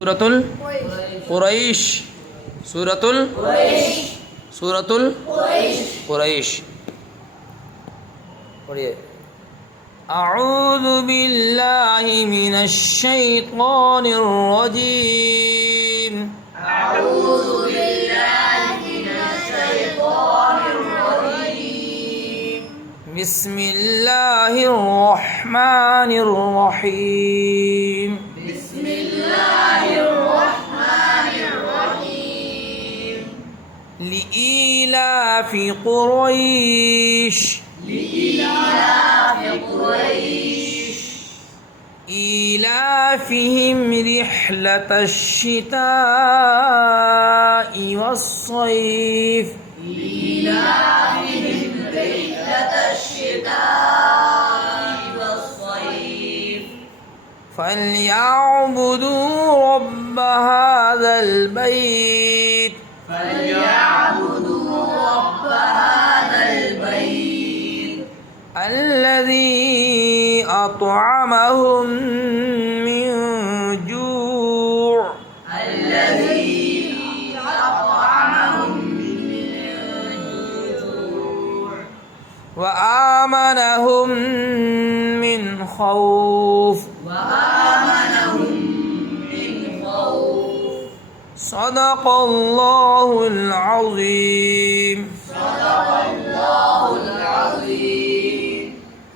सूरतुल कुरैश सूरतुल कुरैश पढ़िए। अऊज़ु बिल्लाहि मिनश शैतानिर रजीम। अऊज़ु बिल्लाहि मिनश शैतानिर रजीम। बिस्मिल्लाहिर रहमानिर रहीम। बिस्मिल्लाहिर रहमानिर रहीम। लिईलाफि कुरैश लिईलाफि कुरैश إيلافهم رحلة الشتاء والصيف إيلافهم رحلة الشتاء والصيف فليعبدوا رب هذا البيت فليعبدوا رب هذا البيت الذي أطعمهم من جوع الذي أطعمهم من جوع وآمنهم من خوف وآمنهم من خوف. صدق الله العظيم. صدق الله العظيم.